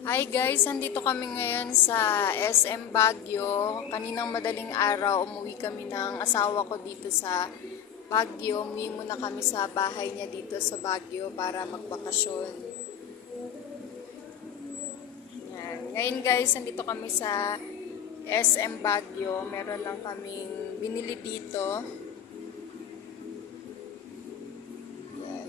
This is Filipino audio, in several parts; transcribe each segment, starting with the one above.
Hi guys, nandito kami ngayon sa SM Baguio. Kaninang madaling araw, umuwi kami ng asawa ko dito sa Baguio. Umuwi muna kami sa bahay niya dito sa Baguio para magbakasyon. Yan. Ngayon guys, nandito kami sa SM Baguio. Meron lang kaming binili dito. Yan.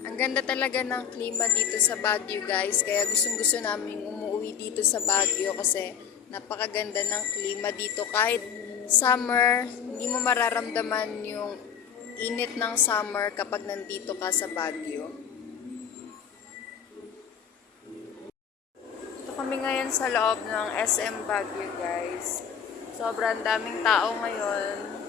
Ang ganda talaga ng klima dito sa Baguio guys, kaya gustong-gusto naming umuwi dito sa Baguio kasi napakaganda ng klima dito. Kahit summer, hindi mo mararamdaman yung init ng summer kapag nandito ka sa Baguio. Ito kami ngayon sa loob ng SM Baguio guys. Sobrang daming tao ngayon.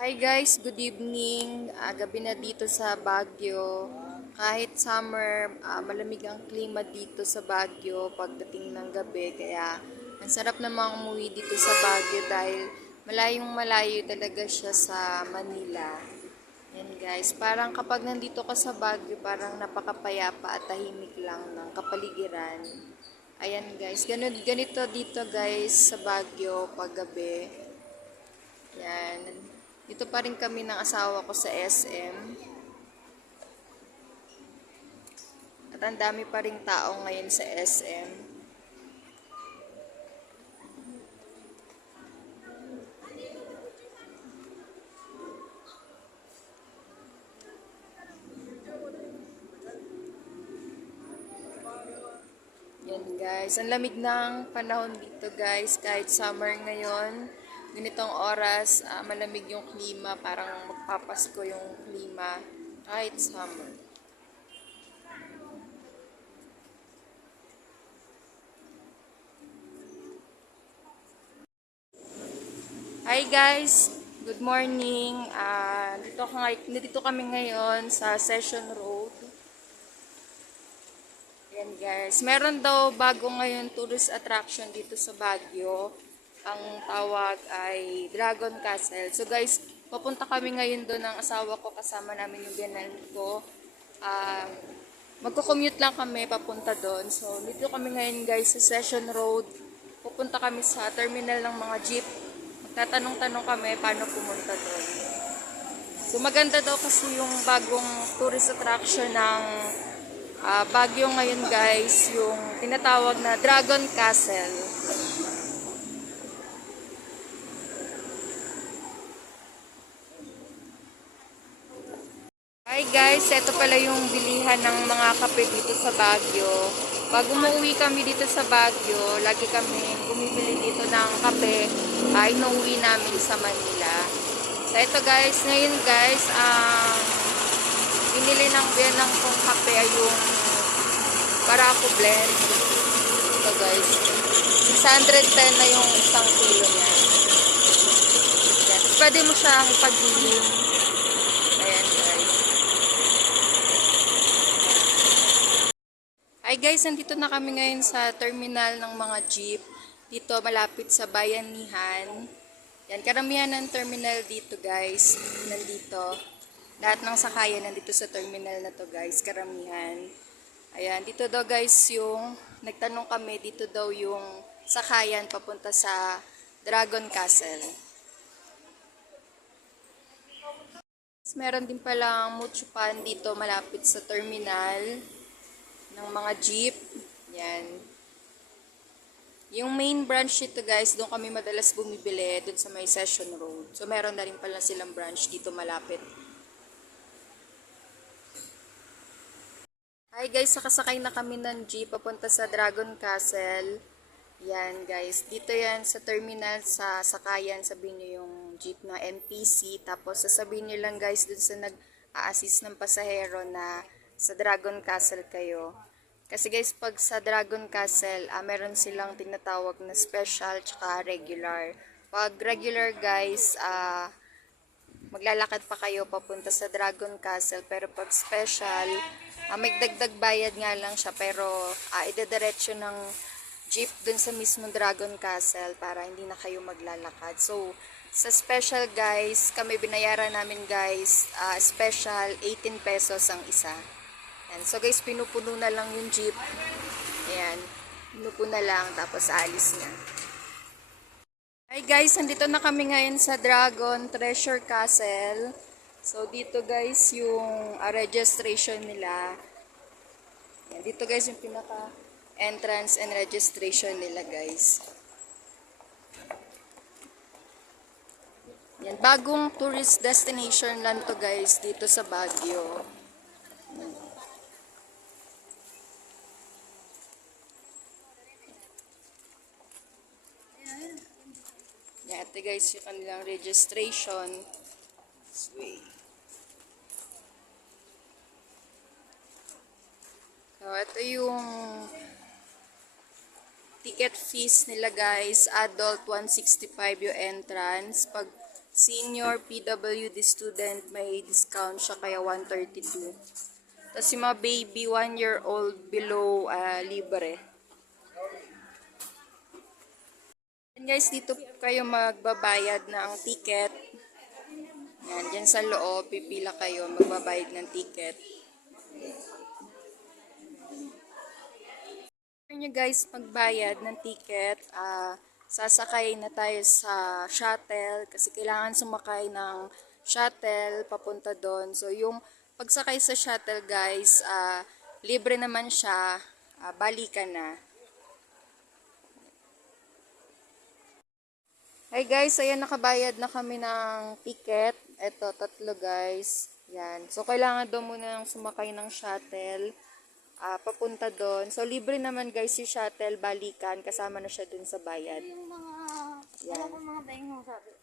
Hi guys, good evening. Gabi na dito sa Baguio. Kahit summer, malamig ang klima dito sa Baguio pagdating ng gabi. Kaya ang sarap namang umuwi dito sa Baguio dahil malayong malayo talaga siya sa Manila. Yan guys, parang kapag nandito ka sa Baguio, parang napakapayapa at tahimik lang ng kapaligiran. Ayan guys, ganito dito guys sa Baguio pag gabi. Yan. Dito pa rin kami ng asawa ko sa SM. At ang dami pa rin tao ngayon sa SM. Yan guys. Ang lamig ng panahon dito guys. Kahit summer ngayon. Ganitong oras, malamig yung klima. Parang magpapasko yung klima. Kahit summer. Hi guys! Good morning! Dito kami ngayon sa Session Road. Yan guys. Meron daw bago ngayon tourist attraction dito sa Baguio. Ang tawag ay Dragon Castle. So guys, papunta kami ngayon doon ng asawa ko. Kasama namin yung biyanan ko. Magko-commute lang kami papunta doon. So dito kami ngayon guys sa Session Road. Pupunta kami sa terminal ng mga jeep. Magtatanong-tanong kami paano pumunta doon. So maganda daw kasi yung bagong tourist attraction ng Baguio ngayon guys, yung tinatawag na Dragon Castle. Hi guys, ito pala yung bilihan ng mga kape dito sa Baguio. Pag umuwi kami dito sa Baguio, lagi kami bumibili dito ng kape ay inuwi namin sa Manila. So ito guys, ngayon guys, binili ng biyanang kong kape ay yung Barako Blend. Ito guys, 610 na yung isang kilo niya. Yan. Pwede mo siyang ipaghilim. Ayan guys. Hi guys, nandito na kami ngayon sa terminal ng mga jeep. Dito malapit sa Bayanihan. Yan, karamihan ng terminal dito guys. Nandito. Lahat ng sakayan nandito sa terminal na to guys. Karamihan. Ayan, dito daw guys yung, nagtanong kami, dito daw yung sakayan papunta sa Dragon Castle. Meron din palang Muchupan dito malapit sa terminal ng mga jeep. Yan. Yung main branch ito guys, doon kami madalas bumibili, doon sa may Session Road. So meron na rin pala silang branch dito malapit. Hi guys, sakasakay na kami ng jeep papunta sa Dragon Castle. Yan guys, dito yan sa terminal sa sakayan, sabihin nyo yung jeep na MPC. Tapos sasabihin nyo lang guys dun sa nag-a-assist ng pasahero na sa Dragon Castle kayo. Kasi guys, pag sa Dragon Castle, meron silang tinatawag na special tsaka regular. Pag regular guys, maglalakad pa kayo papunta sa Dragon Castle. Pero pag special, may dagdag bayad nga lang siya. Pero idediretso ng jeep dun sa mismong Dragon Castle para hindi na kayo maglalakad. So, sa special guys, kami binayaran namin guys, special 18 pesos ang isa. Yan. So guys, pinupuno na lang yung jeep. Ayan, pinupuno na lang tapos aalis na. Hi guys, nandito na kami ngayon sa Dragon Treasure Castle. So dito guys yung registration nila. Yan, dito guys yung pinaka entrance and registration nila guys. Yan, bagong tourist destination lang to guys dito sa Baguio. Yan, ito guys yung kanilang registration. This way. So, ito yung ticket fees nila guys. Adult 165 yung entrance. Pag senior PWD student may discount siya kaya 132. Tapos yung mga baby 1-year-old below libre. And guys, dito kayo magbabayad ng ticket. Yan, dyan sa loob, pipila kayo magbabayad ng ticket. Nyo guys magbayad ng ticket, sasakay na tayo sa shuttle kasi kailangan sumakay ng shuttle papunta doon. So yung pagsakay sa shuttle guys, libre naman siya, balikan na. Hi guys, ayan nakabayad na kami ng ticket. Ito, 3 guys. Yan. So kailangan doon muna sumakay ng shuttle. Papunta doon. So, libre naman guys si shuttle, balikan. Kasama na siya dun sa bayad. Yung mga, Yan. ano ko mga daing mo sabi.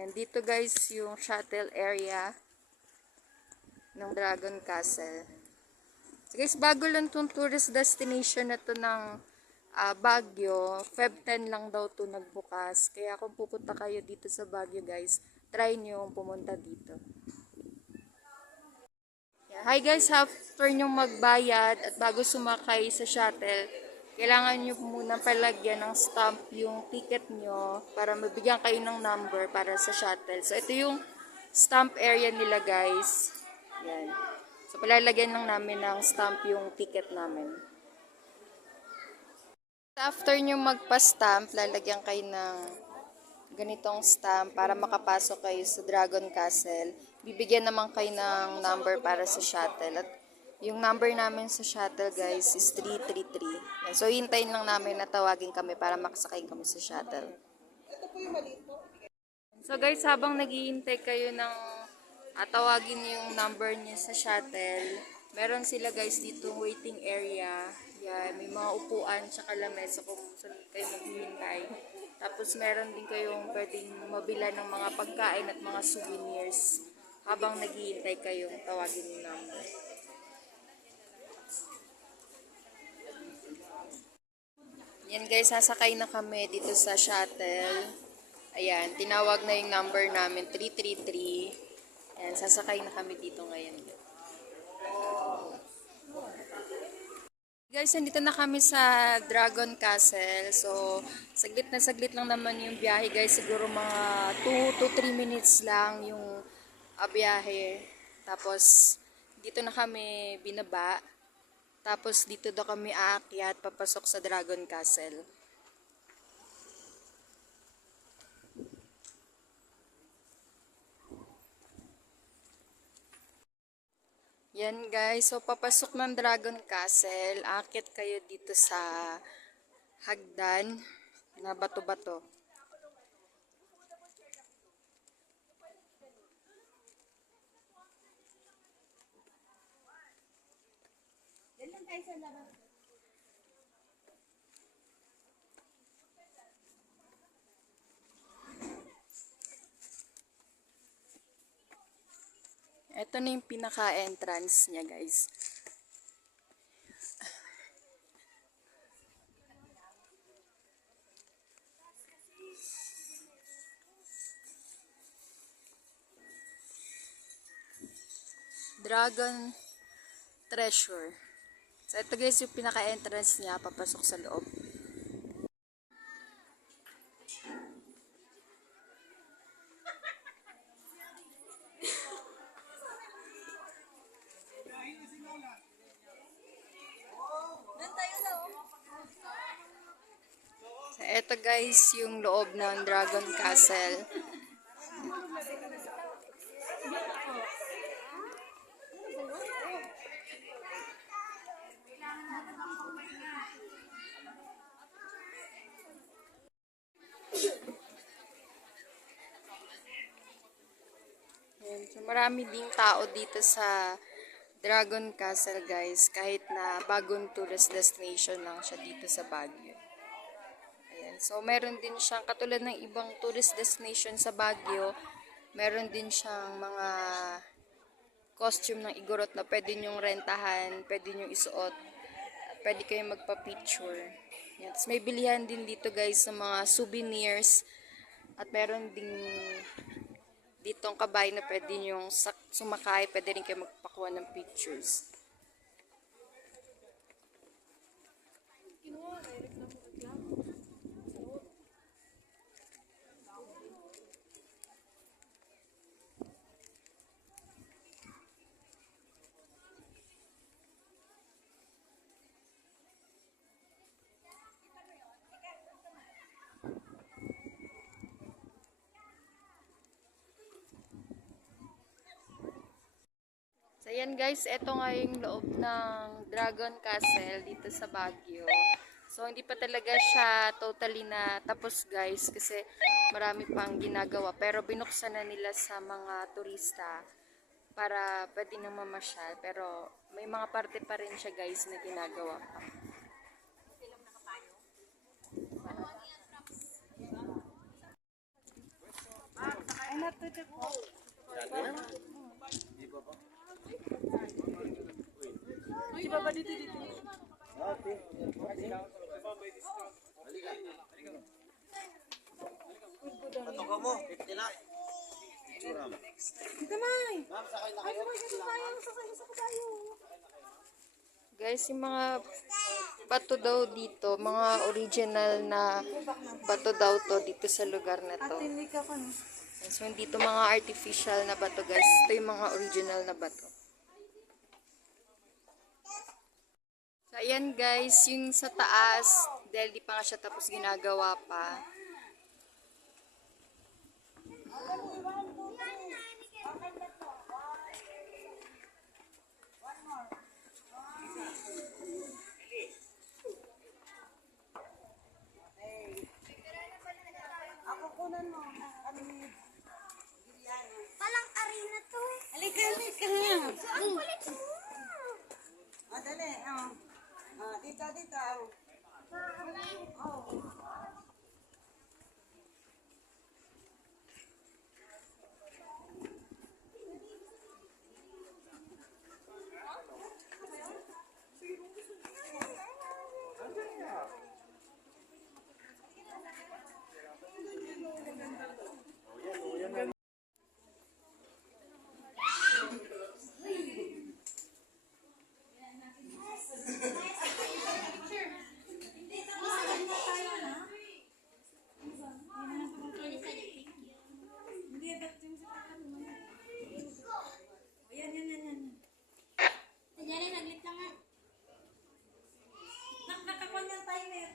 Yan, dito guys yung shuttle area ng Dragon Castle. So guys, bago lang itong tourist destination na to ng Baguio. Feb 10 lang daw to nagbukas. Kaya kung pupunta kayo dito sa Baguio guys, try nyo pumunta dito. Yeah. Hi guys, after nyo magbayad at bago sumakay sa shuttle, kailangan nyo muna palagyan ng stamp yung ticket nyo para mabigyan kayo ng number para sa shuttle. So ito yung stamp area nila guys. Yan. So palalagyan lang namin ng stamp yung ticket namin. After nyo magpa-stamp, lalagyan kayo ng ganitong stamp para makapasok kayo sa Dragon Castle. Bibigyan naman kayo ng number para sa shuttle. At yung number namin sa shuttle guys is 333. So hintayin lang namin na tawagin kami para makasakay kami sa shuttle. So guys, habang naghihintay kayo ng tawagin yung number niya sa shuttle, meron sila guys dito waiting area. Yan, may mga upuan tsaka lamesa kung saan kayo maghihintay. Tapos meron din kayong pwedeng mabila ng mga pagkain at mga souvenirs habang naghihintay kayong tawagin yung number. Yan guys, sasakay na kami dito sa shuttle. Ayan, tinawag na yung number namin, 333. Ayan, sasakay na kami dito ngayon. Guys, nandito na kami sa Dragon Castle. So, saglit lang naman yung biyahe guys. Siguro mga 2 to 3 minutes lang yung biyahe. Tapos, dito na kami binaba. Tapos, dito daw kami aakyat papasok sa Dragon Castle. Yan guys, so papasok ng Dragon Castle, akit kayo dito sa hagdan na bato-bato. Yan lang tayo sa labas. Ito na yung pinaka-entrance niya guys. Dragon Treasure. So, ito guys yung pinaka-entrance niya, papasok sa loob. So, ito guys yung loob ng Dragon Castle. Ayan, so marami ding tao dito sa Dragon Castle guys, kahit na bagong tourist destination lang siya dito sa Baguio. Ayan, so meron din siyang, katulad ng ibang tourist destination sa Baguio, meron din siyang mga costume ng igorot na pwede nyong rentahan, pwede nyong isuot, pwede kayong magpa-picture. Ayan, tapos may bilihan din dito guys sa mga souvenirs, at meron ding ditong kabay na pwede nyong sumakay, pwede rin kayo magpakuha ng pictures. So, ayan guys, ito nga yung loob ng Dragon Castle dito sa Baguio. So, hindi pa talaga siya totally na tapos guys, kasi marami pang ginagawa. Pero binuksan na nila sa mga turista para pwede nang mamasyal. Pero may mga parte pa rin siya guys na ginagawa pa. Guys, yung mga bato daw dito, mga original na bato daw to dito sa lugar na to. So, hindi to mga artificial na bato guys. Ito yung mga original na bato. So, ayan guys, yung sa taas, dahil di pa nga siya tapos ginagawa pa. Palang arena to eh. Halika, halika. Ang kulit mo. Dali. Dito, dito. Nangyari, naglit lang nga. Nakakuha niyan timer.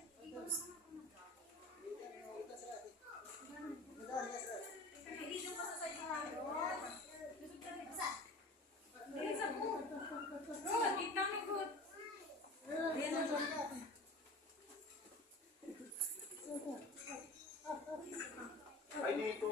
Ay, dito.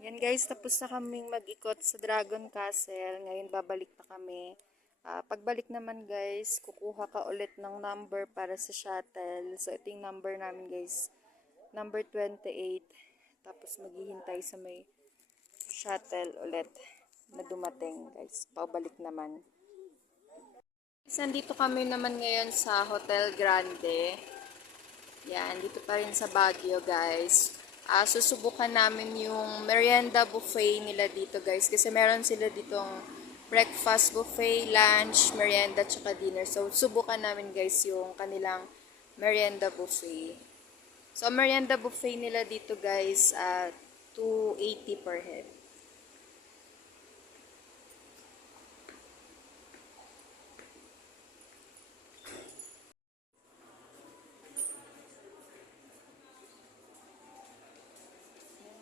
Yan guys, tapos na kaming mag-ikot sa Dragon Castle. Ngayon babalik na kami. Pagbalik naman guys, kukuha ka ulit ng number para sa shuttle. So ito yung number namin guys. Number 28. Tapos maghihintay sa may shuttle ulit na dumating guys. Pabalik naman. Nandito kami naman ngayon sa Hotel Grande. Yan, dito pa rin sa Baguio, guys. Susubukan namin yung merienda buffet nila dito, guys. Kasi meron sila ditong breakfast buffet, lunch, merienda, tsaka dinner. So, subukan namin, guys, yung kanilang merienda buffet. So, merienda buffet nila dito, guys, 280 per head.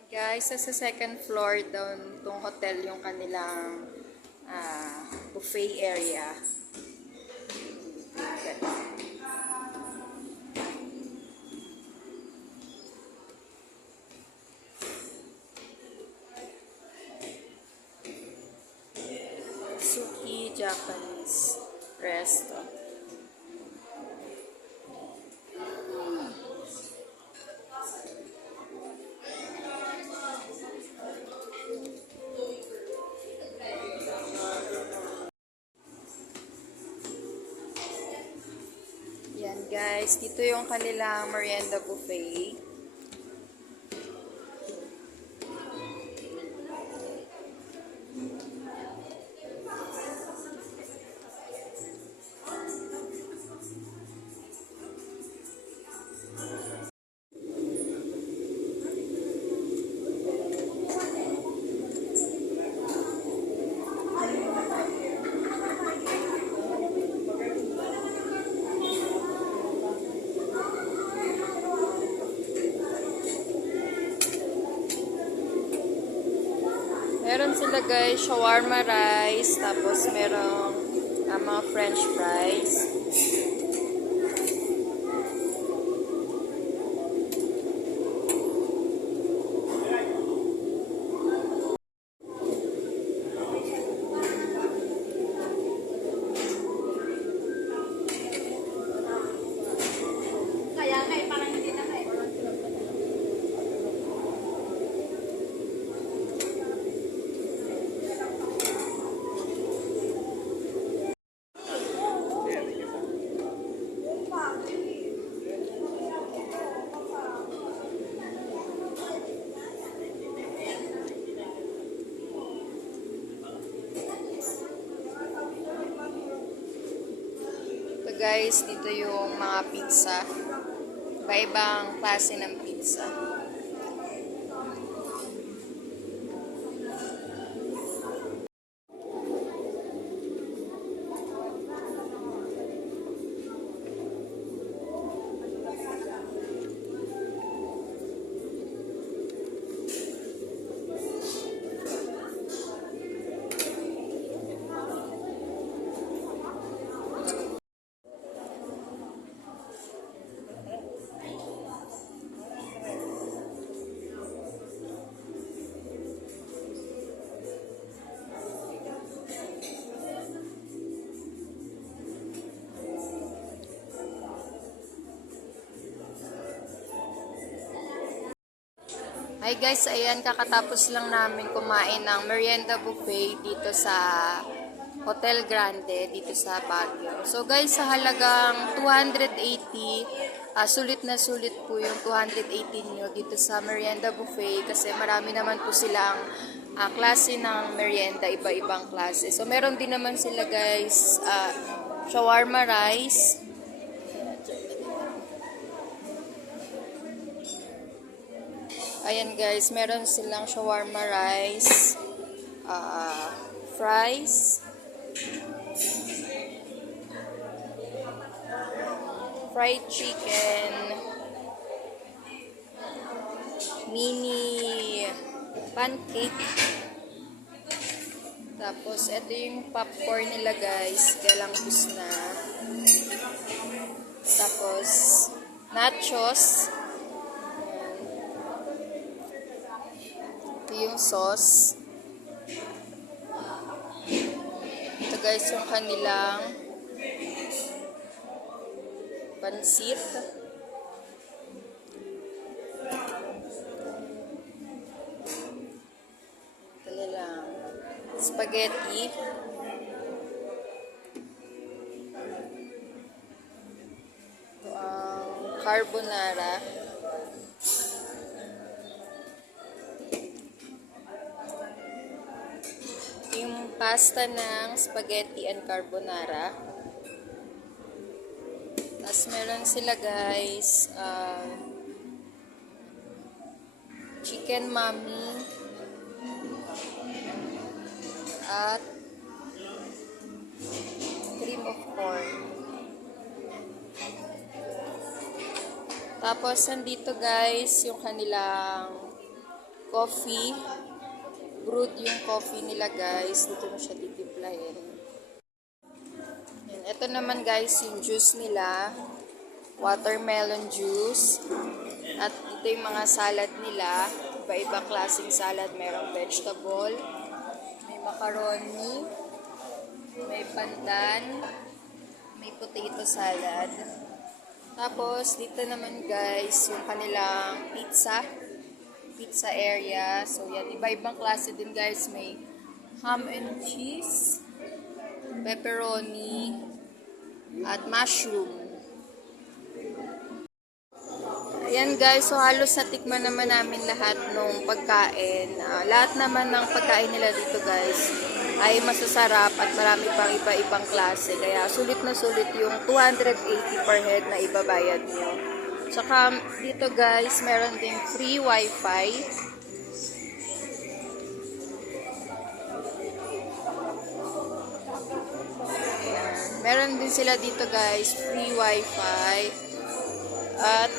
Guys, sa second floor doon, tong hotel yung kanilang buffet area. Suki Japanese Resto. Yan guys, dito yung kanilang merienda buffet. Meron sila guys, shawarma rice, tapos merong mga french fries. Kaya nga parang hindi na kayo. Ito guys, dito yung mga pizza. Iba-ibang klase ng pizza. Hi guys, ayan, kakatapos lang namin kumain ng merienda buffet dito sa Hotel Grande, dito sa Baguio. So guys, sa halagang 280, sulit na sulit po yung 280 nyo dito sa merienda buffet kasi marami naman po silang klase ng merienda, iba-ibang klase. So meron din naman sila guys, shawarma rice. Ayan guys, meron silang shawarma rice, fries, fried chicken, mini pancake, tapos ito yung popcorn nila guys, galangkus na, tapos nachos, yung sauce. Ito guys yung kanilang pansit. Kanilang spaghetti. Ito ang carbonara. Carbonara. Yung pasta ng spaghetti and carbonara. Tapos meron sila guys, chicken mami at cream of corn. Tapos nandito guys yung kanilang coffee. Brewed yung coffee nila guys. Dito na siya titimplahin. Yan. Ito naman guys yung juice nila. Watermelon juice. At ito yung mga salad nila. Iba-ibang klaseng salad. Merong vegetable. May macaroni. May pandan. May potato salad. Tapos dito naman guys yung kanilang pizza area. So yan, iba-ibang klase din guys. May ham and cheese, pepperoni, at mushroom. Ayan guys, so halos natikman naman namin lahat ng pagkain. Lahat naman ng pagkain nila dito guys ay masasarap at marami pang iba-ibang klase. Kaya sulit na sulit yung 280 per head na ibabayad nyo. Tsaka dito guys, meron ding free wifi. Ayan. Meron din sila dito guys, free wifi. At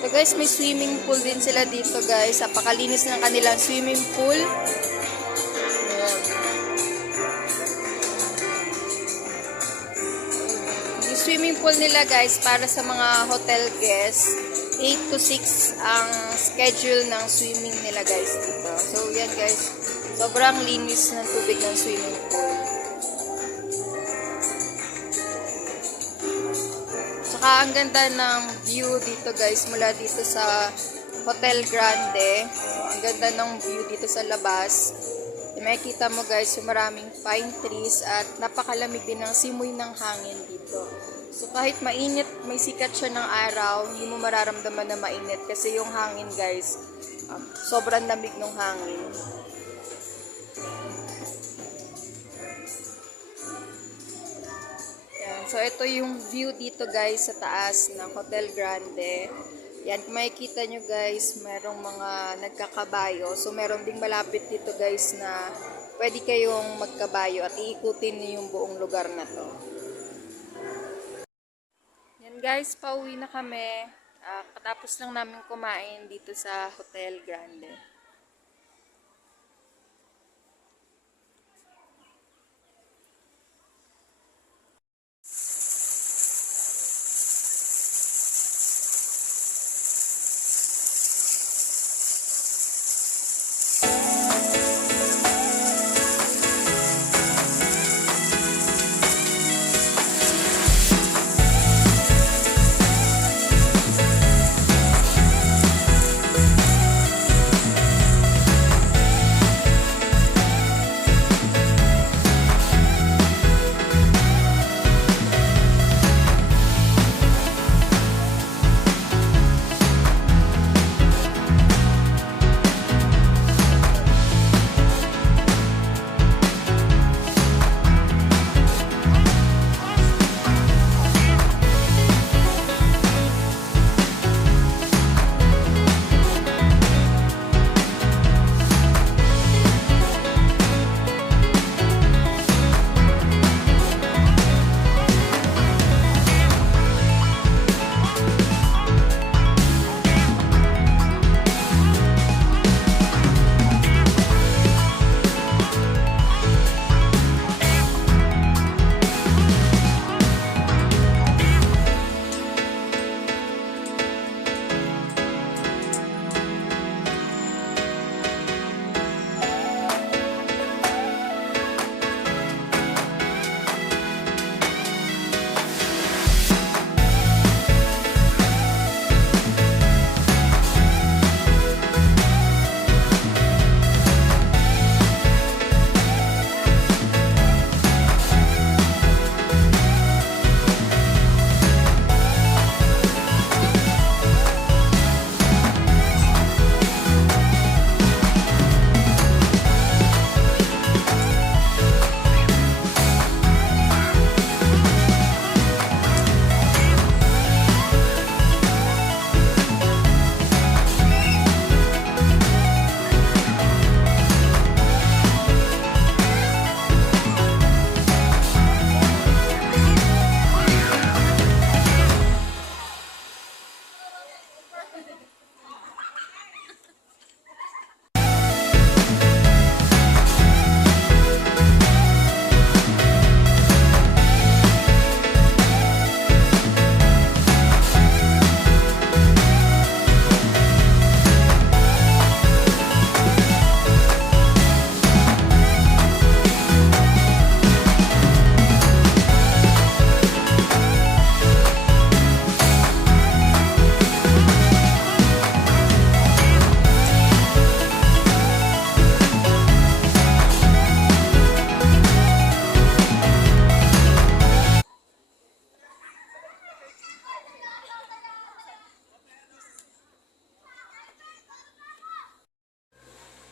ito guys, may swimming pool din sila dito guys. Napakalinis ng kanilang swimming pool. Ayan. Yung swimming pool nila guys, para sa mga hotel guests, 8 to 6 ang schedule ng swimming nila guys dito. So yan guys, sobrang linis ng tubig ng swimming pool. Tsaka ang ganda ng view dito guys, mula dito sa Hotel Grande. Ang ganda ng view dito sa labas. Makikita mo guys yung maraming pine trees at napakalamig din ng simoy ng hangin dito. So kahit mainit, may sikat siya ng araw, hindi mo mararamdaman na mainit kasi yung hangin guys, sobrang lamig ng hangin. Yan. So ito yung view dito guys sa taas ng Hotel Grande. Yan, kung makikita nyo guys, merong mga nagkakabayo. So, meron ding malapit dito guys na pwede kayong magkabayo at iikutin nyo yung buong lugar na to. Yan guys, pauwi na kami. Katapos lang namin kumain dito sa Hotel Grande.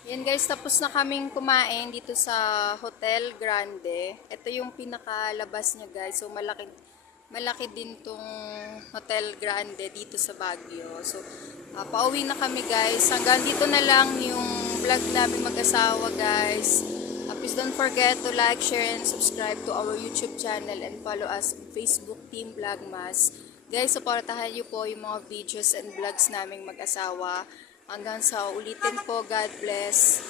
Yan guys, tapos na kaming kumain dito sa Hotel Grande. Ito yung pinakalabas niya guys. So malaki din tong Hotel Grande dito sa Baguio. So pauwi na kami guys. Hanggang dito na lang yung vlog namin mag-asawa guys. Please don't forget to like, share, and subscribe to our YouTube channel and follow us on Facebook Team Vlogmas. Guys, supportahan niyo po yung mga videos and vlogs naming mag-asawa. Hanggang sa ulitin po, God bless.